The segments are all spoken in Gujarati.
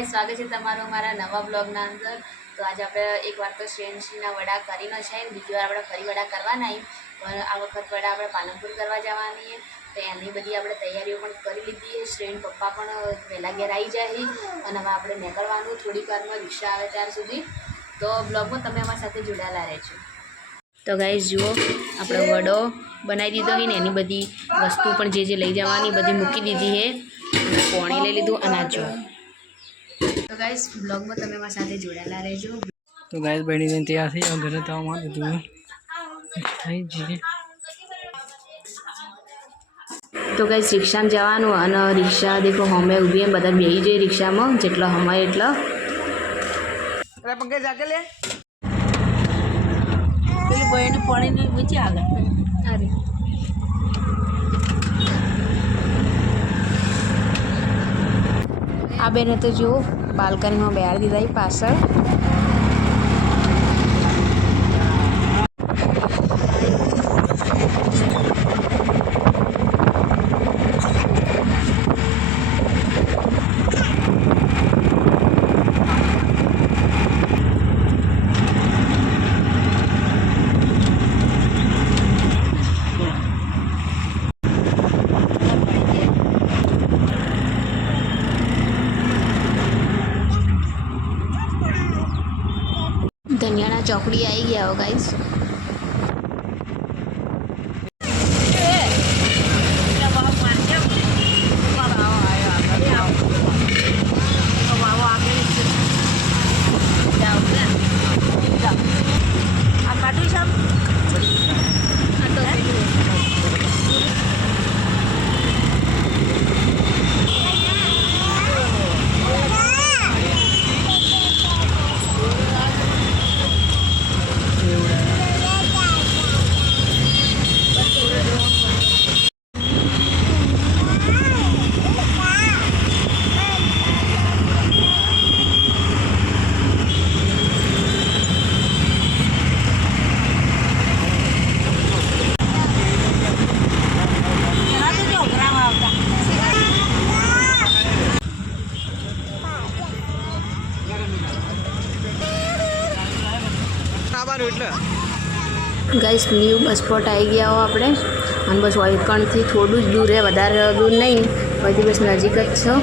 ગાઈસ, સ્વાગત છે તમારું મારા નવા બ્લોગના અંદર। તો આજે આપણે એકવાર તો શ્રેયંશીના વડા કરીને છે, બીજી વાર આપણે ફરી વડા કરવાના પણ આ વખત વડા આપણે પાલનપુર કરવા જવાની તો એની બધી આપણે તૈયારીઓ પણ કરી લીધી છે। શ્રેયન પપ્પા પણ વહેલા ઘેર આવી જાય અને હવે આપણે નીકળવાનું થોડીક વારમાં રિક્ષા આવે ત્યાર સુધી। તો બ્લોગમાં તમે અમારી સાથે જોડાયેલા રહેજો। તો ગાઈસ જુઓ, આપણે વડો બનાવી દીધો છે ને એની બધી વસ્તુ પણ જે લઈ જવાની બધી મૂકી દીધી છે। પાણી લઈ લીધું અને જો तो गाइस ब्लॉग में તમે મારી સાથે જોડાયેલા રહેજો। तो गाइस बनी ने तैयार थी और घर तो मार दूँ થઈ जी। तो गाइस रिक्शा में जवानुं અને रिक्शा देखो हमें ઊભી है બધા બેહી જાય रिक्शा में જેટલો હમાય એટલો। અરે પંકે જાકે લે પેલી બહેને પાણી ની ઊંચી આગળ અરે આ બેને તો જો બાલ્કનીમાં બેહાડી દીધા પાછળ। धनियाना चौकड़ी आई गया हो guys. Guys new bus spot आई गया हो आपणे અને બસ વાયકણથી થોડું જ દૂર છે, વધારે દૂર નહીં, પછી બસ નજીક જ છો।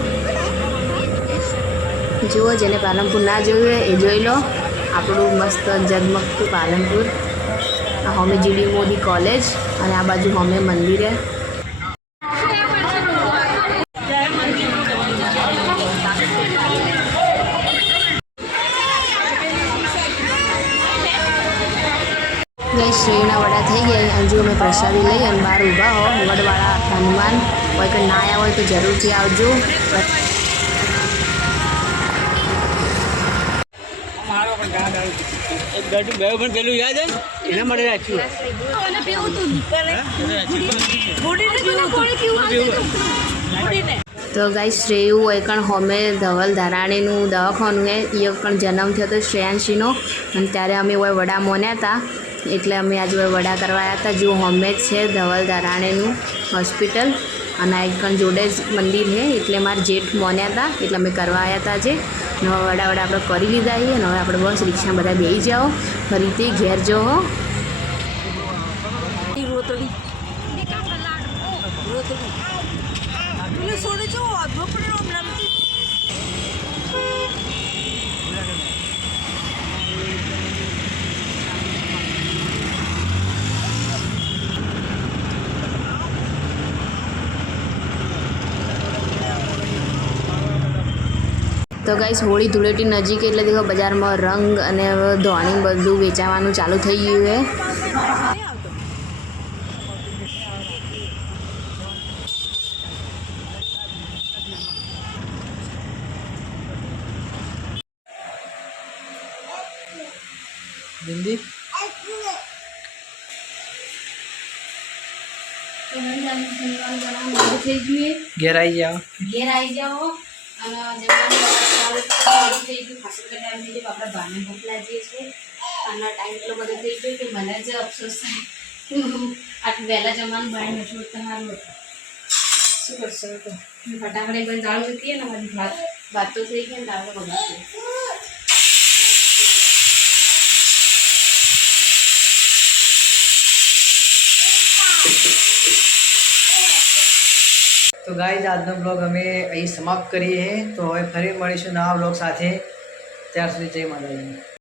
જુઓ જેને પાલનપુર ના જોયું હોય એ જોઈ લો આપણું મસ્ત ઝગમગતું પાલનપુર। આ હોમે જીડી મોદી કોલેજ અને આ બાજુ હોમે મંદિર है। गाइस श्रेयना वड़ा थी गया हजू अमे प्रसादी लई और बार ऊभा हो वड़वाड़ा हनुमान कोई ना आया हो तो जरूर थी आवजो। तो गाइस श्रेयु वैकण होमे धवल धाराणीनु दवाखानु है ये जन्म थयो तो श्रेयांशीनो अने त्यारे अमे वड़ा मोन्या था એટલે અમે આજે વડા કરવા આવ્યા હતા। જો હોમે જ છે ધવલ ધારાણીનું હોસ્પિટલ અને આ એક જોડે જ મંદિર છે એટલે મારા જેઠ મોન્યા હતા એટલે અમે કરવા આવ્યા હતા આજે। નવા વડા આપણે કરી લીધા છે અને હવે આપણે બસ રિક્ષામાં બધા બેસી જાઓ ફરીથી ઘેર જાઓ। तो गाइस होली धूळेटी नजीक એટલે देखो बजार में रंग અને ધોણી બધું વેચાવાનું ચાલુ થઈ ગયું है। बिंदी तो हम शनिवार बना થઈ ગયું ઘેર આવી જાઓ અને જમવાનું ચાલુ થઈ ગયું ખાસું ટાઈમ થઈ ગયો આપણે બહાને મોકલા જઈએ છીએ આના ટાઈમ એટલો બધો થઈ ગયો કે મને જ અફસોસ થાય આટલું વહેલા જમવાનું બહાર નથી તમારું શું કરશો તો ફટાફટ એક જાળું જતી ને મારી વાત ભાત તો થઈ ગયા ને આપણે બગાડીએ. તો ગાઈઝ આજનો બ્લોગ અમે અહીં સમાપ્ત કરીએ છીએ. તો હવે ફરી મળીશું નવા બ્લોગ સાથે. ત્યાર સુધી જય માતાજી.